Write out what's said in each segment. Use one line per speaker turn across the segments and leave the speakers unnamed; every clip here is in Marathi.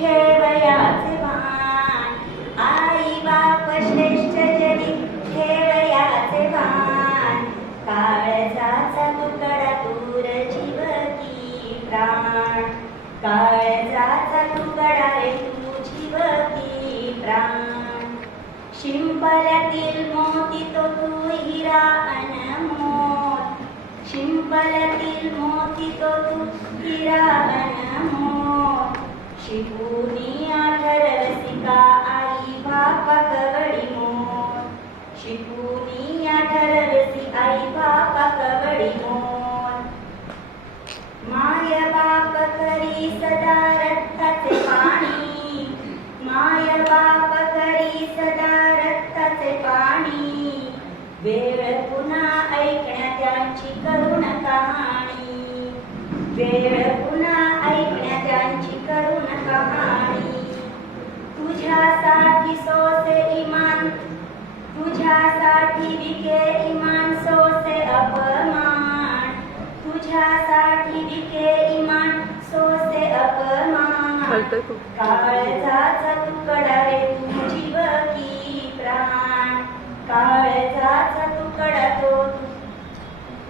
ठेवयाचे भान आई बाप ठेवयाचे भान काळजाचा तुकडा दूर प्राण काळजाचा तुकडा रे तू जीव प्राण शिंपल्यातील मोती तो तू हिरा अनमोल. शिंपल्यातील मोती तो तू हिरा अनमोल. माय बाप करी सदा रक्ताचे पाणी. माय बाप करी सदा रक्ताचे पाणी. वेळ पुन्हा त्यांची करुण कहाणी. वेळ पुन्हा ऐकण्या त्यांची करुण कहाणी. तुझ्यासाठी सोसे इमान. तुझ्यासाठी विके इमान सोसे अपमान. तुझ्यासाठी अपमान
खूप
काळजाचा तुकडा रे तू जीव की प्राण. काळजाचा तुकडा तो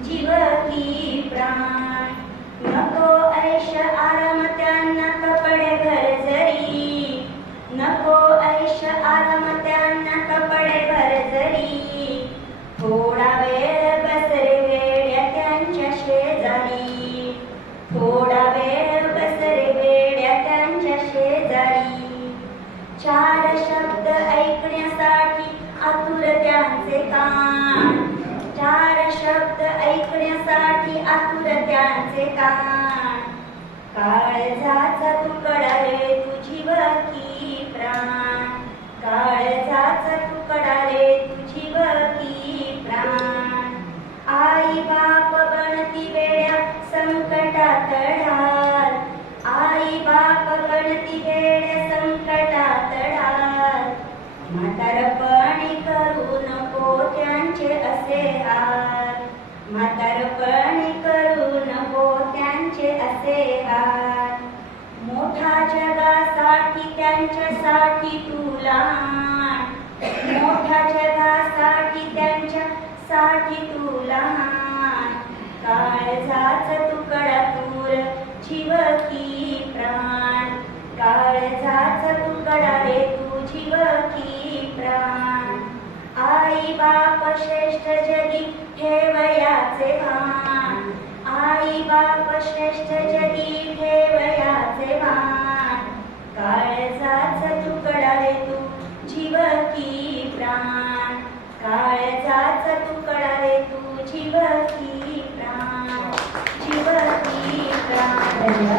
जीव की प्राण. नको ऐश आराम त्यांना कपडे भरजरी चार शब्द ऐकण्यासाठी आतुर त्यांचे कान. चार शब्द ऐकण्यासाठी आतुर त्यांचे कान. काळजाचा तुकडा रे तुझी म्हातारपणी करू नको त्यांचे असे हाल. म्हातारपणी करू नको त्यांचे असे हाल. मोठा जगासाठी त्यांच्यासाठी तुला लहान. मोठ्या जगासाठी त्यांच्यासाठी तुला काळजाच तुकडा तूर जीव की प्राण. काळजाच तुकडा रे तू जीव की प्राण आई बाप श्रेष्ठ जगी ठेवयाचे भान आई बाप श्रेष्ठ जगी ठेवयाचे मान. काळजाच तुकडा रे तू जीव की प्राण. काळजाच तुकडा रे तू जीव की प्राण. जीव की प्राण.